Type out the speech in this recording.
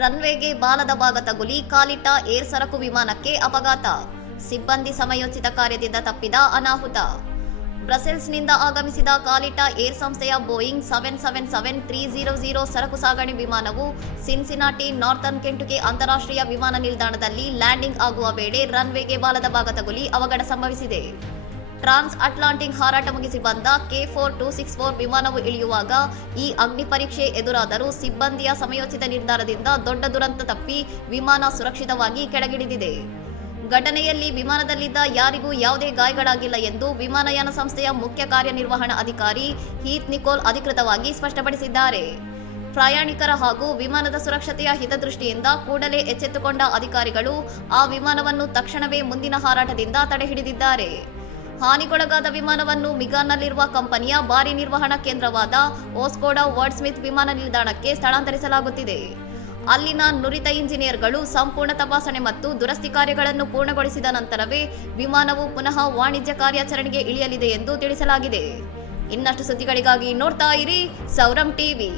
ರನ್ವೇಗೆ ಬಾಲದ ಭಾಗ ತಗುಲಿ ಕಾಲಿಟ್ಟ ಏರ್ ಸರಕು ವಿಮಾನಕ್ಕೆ ಅಪಘಾತ. ಸಿಬ್ಬಂದಿ ಸಮಯೋಚಿತ ಕಾರ್ಯದಿಂದ ತಪ್ಪಿದ ಅನಾಹುತ. ಬ್ರಸೆಲ್ಸ್ನಿಂದ ಆಗಮಿಸಿದ ಕಾಲಿಟ್ಟ ಏರ್ ಸಂಸ್ಥೆಯ ಬೋಯಿಂಗ್ 777-300 ಸರಕು ಸಾಗಣೆ ವಿಮಾನವು ಸಿನ್ಸಿನಾಟಿ ನಾರ್ಥರ್ನ್ ಕೆಂಟುಕಿ ಅಂತಾರಾಷ್ಟ್ರೀಯ ವಿಮಾನ ನಿಲ್ದಾಣದಲ್ಲಿ ಲ್ಯಾಂಡಿಂಗ್ ಆಗುವ ವೇಳೆ ರನ್ವೇಗೆ ಬಾಲದ ಭಾಗ ತಗುಲಿ ಅವಘಡ ಸಂಭವಿಸಿದೆ. ಟ್ರಾನ್ಸ್ ಅಟ್ಲಾಂಟಿಕ್ ಹಾರಾಟ ಮುಗಿಸಿ ಬಂದ K-4264 ವಿಮಾನವು ಇಳಿಯುವಾಗ ಈ ಅಗ್ನಿ ಪರೀಕ್ಷೆ ಎದುರಾದರೂ ಸಿಬ್ಬಂದಿಯ ಸಮಯೋಚಿತ ನಿರ್ಧಾರದಿಂದ ದೊಡ್ಡ ದುರಂತ ತಪ್ಪಿ ವಿಮಾನ ಸುರಕ್ಷಿತವಾಗಿ ಕೆಳಗಿಳಿದಿದೆ. ಘಟನೆಯಲ್ಲಿ ವಿಮಾನದಲ್ಲಿದ್ದ ಯಾರಿಗೂ ಯಾವುದೇ ಗಾಯಗಳಾಗಿಲ್ಲ ಎಂದು ವಿಮಾನಯಾನ ಸಂಸ್ಥೆಯ ಮುಖ್ಯ ಕಾರ್ಯನಿರ್ವಹಣಾ ಅಧಿಕಾರಿ ಹೀತ್ ನಿಕೋಲ್ ಅಧಿಕೃತವಾಗಿ ಸ್ಪಷ್ಟಪಡಿಸಿದ್ದಾರೆ. ಪ್ರಯಾಣಿಕರ ಹಾಗೂ ವಿಮಾನದ ಸುರಕ್ಷತೆಯ ಹಿತದೃಷ್ಟಿಯಿಂದ ಕೂಡಲೇ ಎಚ್ಚೆತ್ತುಕೊಂಡ ಅಧಿಕಾರಿಗಳು ಆ ವಿಮಾನವನ್ನು ತಕ್ಷಣವೇ ಮುಂದಿನ ಹಾರಾಟದಿಂದ ತಡೆಹಿಡಿದಿದ್ದಾರೆ. ಹಾನಿಗೊಳಗಾದ ವಿಮಾನವನ್ನು ಮಿಗಾನ್ನಲ್ಲಿರುವ ಕಂಪನಿಯ ಭಾರಿ ನಿರ್ವಹಣಾ ಕೇಂದ್ರವಾದ ಓಸ್ಕೋಡಾ ವರ್ಡ್ ಸ್ಮಿತ್ ವಿಮಾನ ನಿಲ್ದಾಣಕ್ಕೆ ಸ್ಥಳಾಂತರಿಸಲಾಗುತ್ತಿದೆ. ಅಲ್ಲಿನ ನುರಿತ ಇಂಜಿನಿಯರ್ಗಳು ಸಂಪೂರ್ಣ ತಪಾಸಣೆ ಮತ್ತು ದುರಸ್ತಿ ಕಾರ್ಯಗಳನ್ನು ಪೂರ್ಣಗೊಳಿಸಿದ ನಂತರವೇ ವಿಮಾನವು ಪುನಃ ವಾಣಿಜ್ಯ ಕಾರ್ಯಾಚರಣೆಗೆ ಇಳಿಯಲಿದೆ ಎಂದು ತಿಳಿಸಲಾಗಿದೆ. ಇನ್ನಷ್ಟು ಸುದ್ದಿಗಳಿಗಾಗಿ ನೋಡ್ತಾ ಇರಿ ಸೌರಂ ಟಿವಿ.